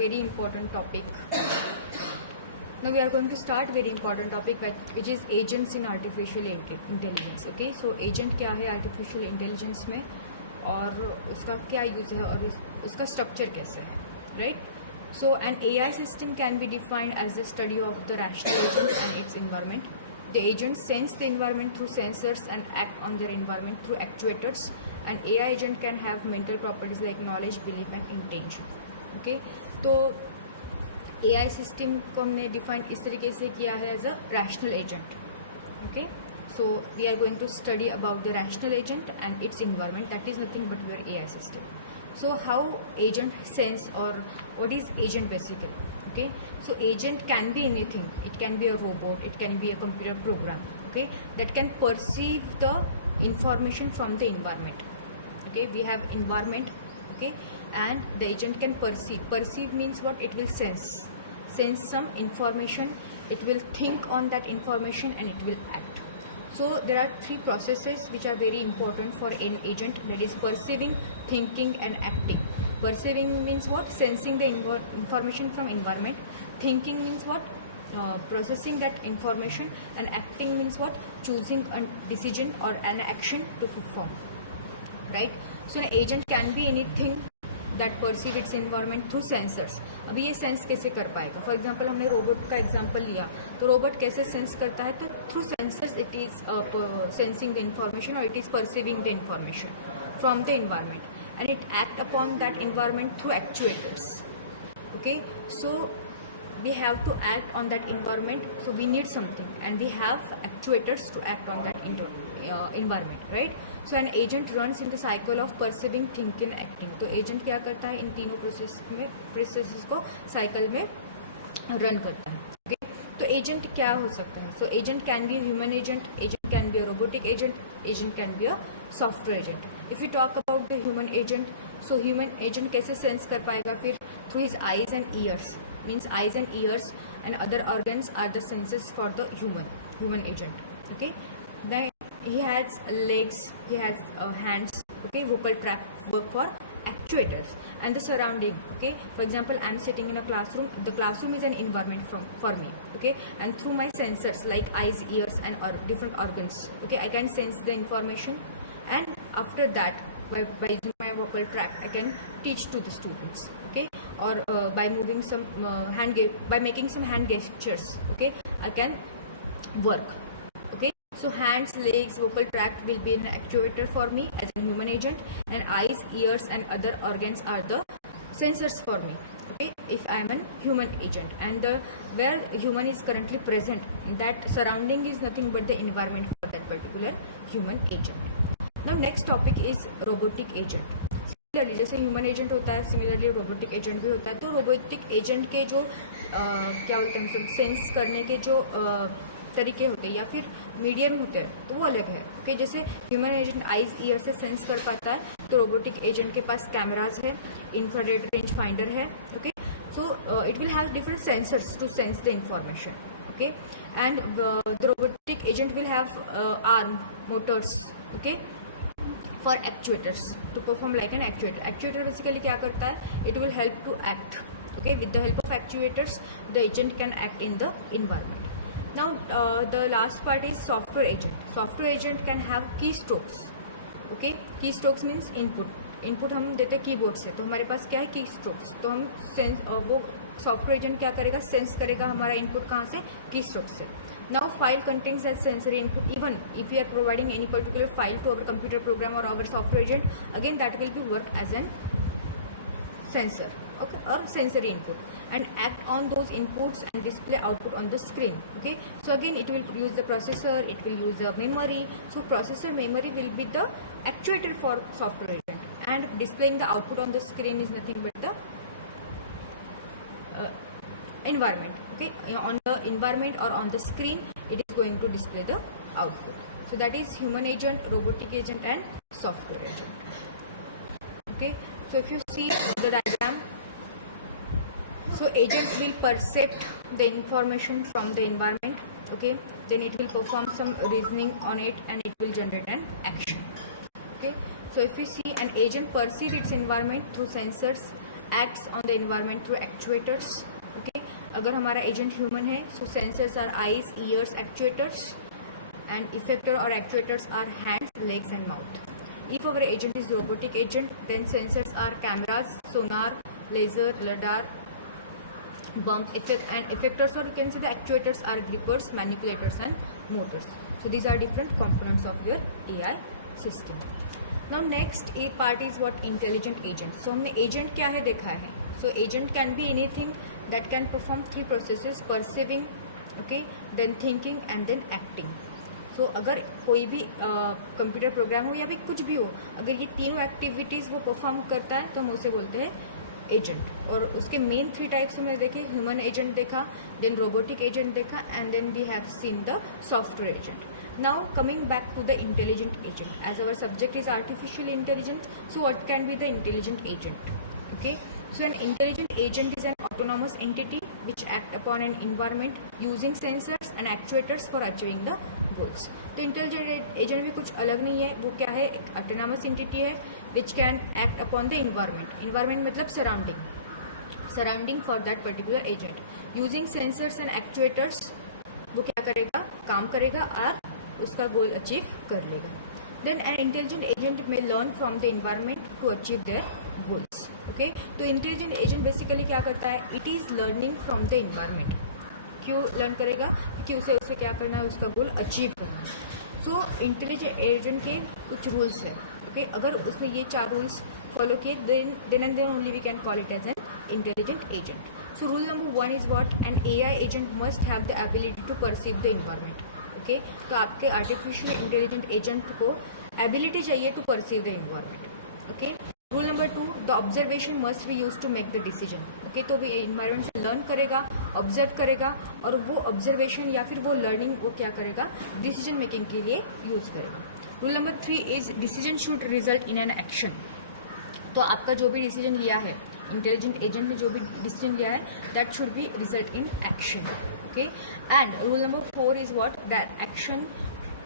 very important topic. Now we are going to start very important topic which is agents in artificial intelligence. Okay, so agent क्या है artificial intelligence में और उसका क्या यूज़ है और उसका structure कैसे है, right? So an AI system can be defined as the study of the rational agent and its environment. The agents sense the environment through sensors and act on their environment through actuators. An AI agent can have mental properties like knowledge, belief and intention. Okay, तो AI system को हमने define इस तरीके से किया है as a rational agent. Okay, so we are going to study about the rational agent and its environment. That is nothing but your AI system. So how agent sense or what is agent basically? Okay, so agent can be anything. It can be a robot, it can be a computer program, okay, that can perceive the information from the environment. Okay, we have environment, okay, and the agent can perceive means what? It will sense some information, it will think on that information and it will act. So there are three processes which are very important for an agent, that is perceiving, thinking and acting. Perceiving means what? Sensing the information from environment. Thinking means what? Processing that information. And acting means what? Choosing a decision or an action to perform, right? So an agent can be anything that perceive its environment through sensors. अभी ये सेंस कैसे कर पाएगा? For example हमने robot का example लिया, तो robot कैसे सेंस करता है? तो through sensors it is sensing the information और it is perceiving the information from the environment and it act upon that environment through actuators. Okay, so we have to act on that environment, so we need something and we have actuators to act on that environment, right? So an agent runs in the cycle of perceiving, thinking, acting. तो agent क्या करता है? इन तीनों प्रोसेसेस को साइकिल में रन करता है. Okay, तो एजेंट क्या हो सकता है? So agent can be human agent, agent can be a robotic agent, agent can be a software agent. If you talk about the human agent, so human agent कैसे सेंस कर पाएगा? फिर through his eyes and ears, means eyes and ears and other organs are the senses for the human agent. Okay, then he has legs, he has hands, okay, vocal tract work for actuators and the surrounding. Okay, for example, I am sitting in a classroom, the classroom is an environment for me, okay, and through my sensors like eyes, ears and different organs, okay, I can sense the information and after that by using my vocal tract I can teach to the students, okay, or by moving some by making some hand gestures, okay, I can work. Okay, so hands, legs, vocal tract will be an actuator for me as a human agent, and eyes, ears and other organs are the sensors for me, okay, if I am a human agent. And where human is currently present, that surrounding is nothing but the environment for that particular human agent. Now next topic is robotic agent. Similarly जैसे human agent होता है, similarly robotic agent भी होता है. तो robotic agent के जो क्या बोलते हैं, सेंस करने के जो तरीके होते हैं या फिर मीडियम होते हैं, तो वो अलग है. ओके, जैसे ह्यूमन एजेंट आइज, ईयर से सेंस कर पाता है, तो रोबोटिक एजेंट के पास कैमराज है, इंफ्रारेड रेंज फाइंडर है. Okay, so it will have different sensors to sense the information. Okay, and the robotic agent will have arm, motors, okay, for actuators to perform like an actuator. Actuator basically क्या करता है? It will help to act. Okay, with the help of actuators the agent can act in the environment. Now the last part is software agent. Software agent can have keystrokes. Okay, keystrokes means input हम देते हैं कीबोर्ड से, तो हमारे पास क्या है? कीस्ट्रोक्स. तो हम वो सॉफ्टवेयर एजेंट क्या करेगा? सेंस करेगा हमारा इनपुट कहाँ से? कीस्ट्रोक्स से. Now file contains that sensory input. Even if we are providing any particular file to our computer program or our software agent, again that will be work as an sensor, okay, or sensory input, and act on those inputs and display output on the screen. Okay, so again it will use the processor, it will use the memory. So processor memory will be the actuator for software agent, and displaying the output on the screen is nothing but the environment. Okay, on the environment or on the screen it is going to display the output. So that is human agent, robotic agent and software agent. Okay, so if you see the diagram, so agent will perceive the information from the environment. Okay, then it will perform some reasoning on it and it will generate an action. Okay, so if you see, an agent perceives its environment through sensors acts on the environment through actuators. Okay, अगर हमारा agent human है so sensors are eyes, ears, actuators, and effector or actuators are hands, legs and mouth. If our agent is robotic agent, then sensors are cameras, sonar, laser, radar, bump, effect, and effectors, or you can say the actuators are grippers, manipulators and motors. So these are different components of your AI system. Now next a part is what intelligent agent. So हमने agent क्या है देखा है. So agent can be anything that can perform three processes: perceiving, okay, then thinking and then acting. तो अगर कोई भी computer program हो या भी कुछ भी हो, अगर ये तीनों एक्टिविटीज़ वो परफॉर्म करता है तो हम उसे बोलते हैं एजेंट. और उसके मेन 3 टाइप्स हमने देखे. ह्यूमन एजेंट देखा, देन रोबोटिक एजेंट देखा, and then we have seen the software agent. Now coming back to the intelligent agent, as our subject is artificial intelligence, so what can be the intelligent agent. Okay, so an intelligent agent is an autonomous entity which act upon an environment using sensors and actuators for achieving the goals. तो intelligent agent भी कुछ अलग नहीं है. वो क्या है, एक ऑटोनॉमस एंटिटी है which can act upon the environment. Environment मतलब surrounding for that particular agent using sensors and actuators. वो क्या करेगा, काम करेगा और उसका गोल अचीव कर लेगा. देन एन इंटेलिजेंट एजेंट में learn from the environment to achieve their goals. Okay, तो इंटेलिजेंट एजेंट बेसिकली क्या करता है, it is learning from the environment. क्यों लर्न करेगा, कि उसे क्या करना है, उसका गोल अचीव करना है. सो इंटेलिजेंट एजेंट के कुछ रूल्स है. ओके, अगर उसने ये 4 रूल्स फॉलो किए then and then only we can call it as an intelligent agent. So rule number 1 is what, an AI agent must have the ability to perceive the environment. Okay, तो आपके artificial intelligent agent को ability चाहिए to perceive the environment. Okay, rule number 2, the observation must be use to make the decision. Okay, तो भी इन्वायरमेंट से लर्न करेगा, ऑब्जर्व करेगा, और वो ऑब्जर्वेशन या फिर वो लर्निंग वो क्या करेगा, डिसीजन मेकिंग के लिए यूज करेगा. Rule number 3 is decision should result in an action. तो आपका जो भी डिसीजन लिया है, इंटेलिजेंट एजेंट ने जो भी डिसीजन लिया है, that should be result in action. Okay, and rule number 4 is what, that action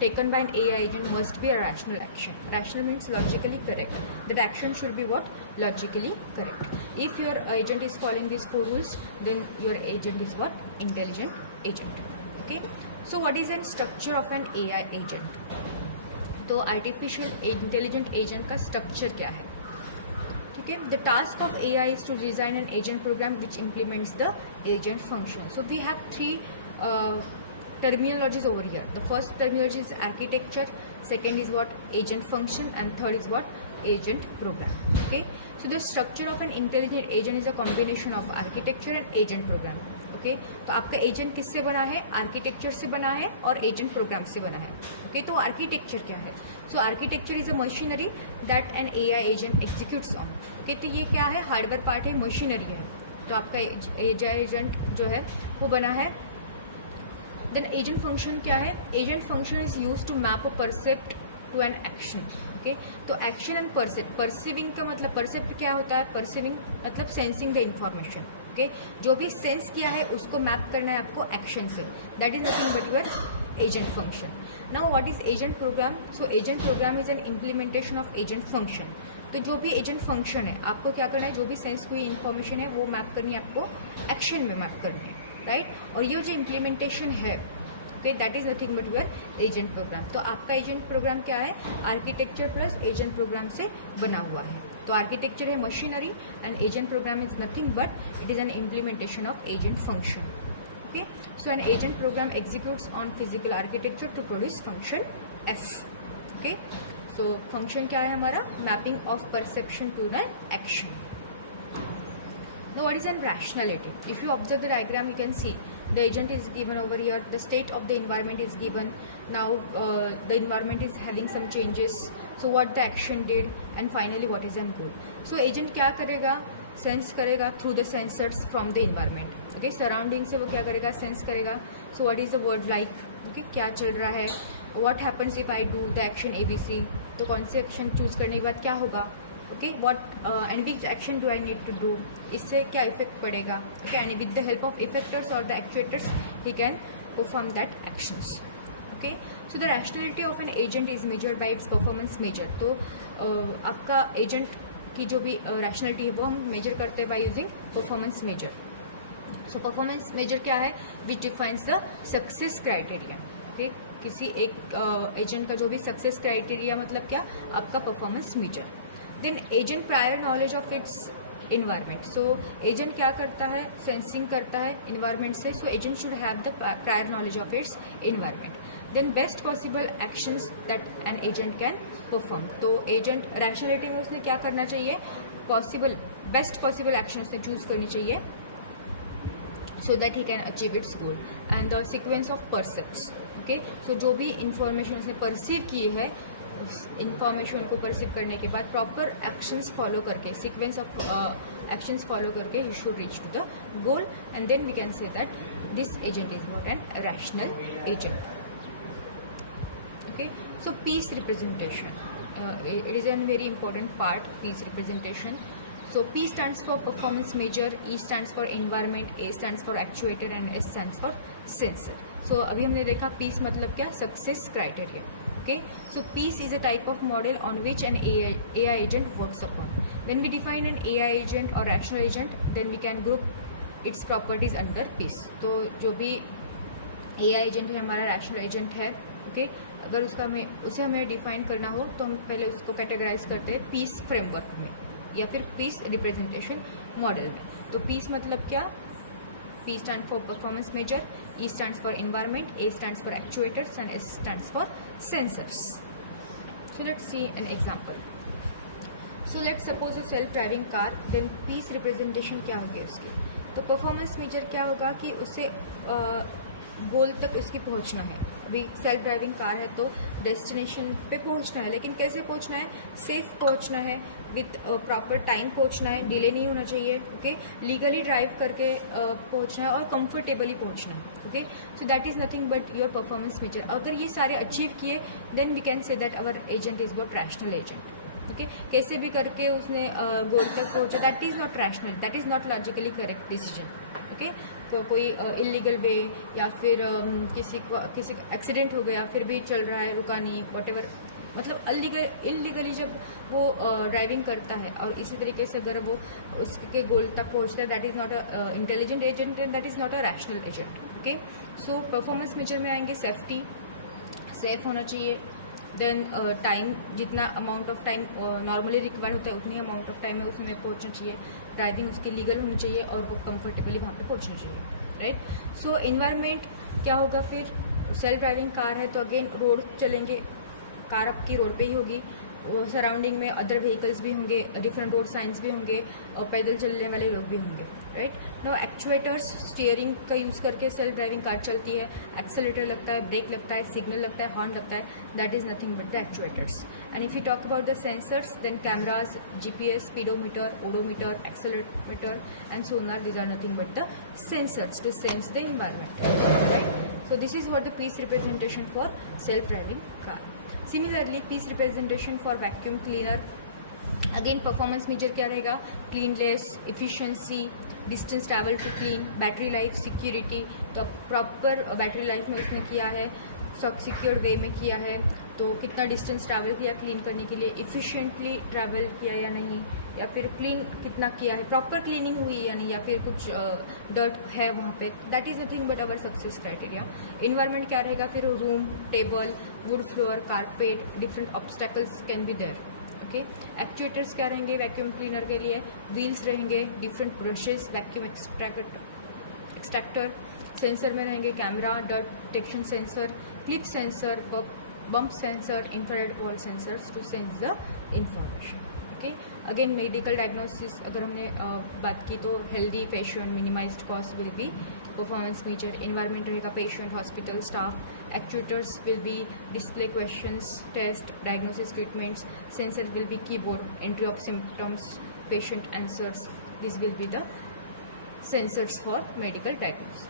taken by an AI agent must be a rational action. Rational means logically correct. That action should be what? Logically correct. If your agent is following these 4 rules, then your agent is what? Intelligent agent. Okay. So what is the structure of an AI agent? तो artificial intelligent agent का structure क्या है? Okay. The task of AI is to design an agent program which implements the agent function. So we have 3 terminologies over here. The first terminology is architecture, second is what, agent function, and third is what, agent program. Okay, so the structure of an intelligent agent is a combination of architecture and agent program. Okay, तो आपका एजेंट किससे बना है, आर्किटेक्चर से बना है और agent programme से बना है. Okay, तो आर्किटेक्चर क्या है, so architecture is a machinery that an AI agent executes on. Okay, तो ये क्या है, हार्डवेयर पार्ट है, मशीनरी है. तो आपका एजेंट जो है वो बना है. देन एजेंट फंक्शन क्या है, agent function is use to map a percept to an action. Okay, तो एक्शन एंड परसेप्ट, परसीविंग का मतलब, परसेप्ट क्या होता है, परसीविंग मतलब सेंसिंग द इंफॉर्मेशन. ओके, जो भी सेंस किया है उसको मैप करना है आपको एक्शन से. That is nothing but your agent function. Now what is agent program, so agent program is an implementation of agent function. तो जो भी एजेंट फंक्शन है आपको क्या करना है, जो भी सेंस हुई इन्फॉर्मेशन है वो मैप करनी है आपको, एक्शन में मैप करनी है, राइट. और ये जो इम्प्लीमेंटेशन है, okay, that is nothing but your agent program. तो आपका एजेंट प्रोग्राम क्या है, आर्किटेक्चर प्लस एजेंट प्रोग्राम से बना हुआ है. तो आर्किटेक्चर है machinery and agent program is nothing but it is an implementation of agent function. Okay, so an agent program executes on physical architecture to produce function F. Okay, तो function क्या है हमारा, mapping of perception to the action. Now what is an rationality? If you observe the diagram, you can see the agent is given over here, the state of the environment is given. Now the environment is having some changes, so what the action did, and finally what is an goal. So agent क्या करेगा, सेंस करेगा through the sensors from the environment. Okay, surrounding से वो क्या करेगा, सेंस करेगा. So what is the word like, okay, क्या चल रहा है, what happens if I do the action ABC. तो कौन से एक्शन चूज करने के बाद क्या होगा, okay, what and which action do I need to do, इससे क्या इफेक्ट पड़ेगा. Okay, and with the help of effectors और the actuators he can perform that actions. Okay, so the rationality of an agent is measured by its performance measure. तो आपका एजेंट की जो भी रैशनलिटी है वो हम मेजर करते हैं by using performance measure. So performance measure क्या है? Which defines the success criteria. Okay, किसी एक एजेंट का जो भी सक्सेस क्राइटेरिया मतलब क्या? आपका performance measure. Then agent prior knowledge of its environment. So agent क्या करता है? सेंसिंग करता है इन्वायरमेंट से. So agent should have the prior knowledge of its environment. Then best possible actions that an agent can perform. तो agent rationality में उसने क्या करना चाहिए? बेस्ट पॉसिबल एक्शन उसने चूज करनी चाहिए so that he can achieve its goal. And the sequence of percepts. Okay, so जो भी इंफॉर्मेशन उसने परसीव की है, उस इंफॉर्मेशन को परसीव करने के बाद प्रॉपर एक्शंस फॉलो करके, सीक्वेंस ऑफ एक्शंस फॉलो करके he should reach to the goal, and then we can say that this agent is not an rational agent. Okay, so peace representation, it is a very important part, peace representation. So P stands for performance measure, E stands for environment, A stands for actuator and S stands for sensor. So अभी हमने देखा peace मतलब क्या? Success criteria. Okay, so peace is a type of model on which an AI agent works upon. When we define an AI agent or rational agent, then we can group its properties under peace. तो जो भी AI agent है हमारा rational agent है, okay, अगर उसे हमें डिफाइन करना हो तो हम पहले उसको कैटेगराइज करते हैं पीस फ्रेमवर्क में या फिर पीस रिप्रेजेंटेशन मॉडल में. तो पीस मतलब क्या? P stands for performance measure, E stands for environment, A stands for actuators and S stands for sensors. So let's see an example. So let's suppose a self-driving car, then PEAS representation क्या होगी उसकी? तो performance measure क्या होगा कि उसे गोल तक उसकी पहुंचना है. अभी सेल्फ ड्राइविंग कार है तो डेस्टिनेशन पे पहुंचना है, लेकिन कैसे पहुंचना है? सेफ पहुंचना है, विथ प्रॉपर टाइम पहुंचना है, डिले नहीं होना चाहिए. ओके, लीगली ड्राइव करके पहुंचना है और कंफर्टेबली पहुंचना है. Okay, so that is nothing but your performance measure. अगर ये सारे अचीव किए then we can say that our agent is what rational agent. Okay, कैसे भी करके उसने गोल तक पहुंचा, that is not rational, that is not logically correct decision. Okay, तो कोई इलीगल वे या फिर किसी एक्सीडेंट हो गया फिर भी चल रहा है, रुका नहीं, वॉटेवर, मतलब इलीगली जब वो ड्राइविंग करता है और इसी तरीके से अगर वो उसके गोल तक पहुंचता है, that is not a intelligent agent and that is not a rational agent. Okay, so performance measure में आएंगे सेफ्टी, सेफ होना चाहिए. देन टाइम, जितना amount of time normally required होता है उतनी अमाउंट ऑफ टाइम में उसमें पहुंचना चाहिए. ड्राइविंग उसकी लीगल होनी चाहिए और वो कंफर्टेबली वहाँ पे पहुंचना चाहिए. राइट, सो इन्वायरमेंट क्या होगा फिर? सेल्फ ड्राइविंग कार है तो अगेन रोड चलेंगे, कार आपकी रोड पे ही होगी, सराउंडिंग में अदर व्हीकल्स भी होंगे, डिफरेंट रोड साइंस भी होंगे और पैदल चलने वाले लोग भी होंगे. राइट, नो एक्चुएटर्स, स्टीयरिंग का यूज़ करके सेल्फ ड्राइविंग कार चलती है. एक्सेलेटर लगता है, ब्रेक लगता है, सिग्नल लगता है, हॉर्न लगता है, that is nothing but the actuators. And if you talk about the sensors, then cameras, GPS, speedometer, odometer, accelerometer and sonar, these are nothing but the sensors to sense the environment. Right, so this is what the piece representation for self-driving car. Similarly, piece representation for vacuum cleaner. Again performance measure क्या रहेगा? Cleanliness, efficiency, distance travel to clean, battery life, security. तो proper battery life में उसने किया है, सिक्योर्ड वे में किया है, तो कितना डिस्टेंस ट्रैवल किया क्लीन करने के लिए, इफिशिएंटली ट्रैवल किया या नहीं, या फिर क्लीन कितना किया है, प्रॉपर क्लीनिंग हुई या नहीं, या फिर कुछ डर्ट है वहाँ पे, that is nothing but our success criteria. Environment क्या रहेगा फिर? Room, table, wood floor, carpet, different obstacles can be there. Okay, actuators क्या रहेंगे वैक्यूम क्लीनर के लिए? व्हील्स रहेंगे, different brushes, vacuum extractor. Sensor में रहेंगे camera, dirt detection sensor, clip sensor, bump sensor, infrared wall sensors to sense the information. Okay, again medical diagnosis अगर हमने बात की तो healthy patient, minimized cost will be performance measure. Environment रहेगा patient, hospital staff. Actuators will be display questions, test, diagnosis, treatments. Sensor will be keyboard, entry of symptoms, patient answers. This will be the sensors for medical diagnosis.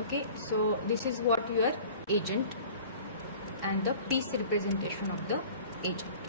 Okay, so this is what your agent and the piece representation of the agent.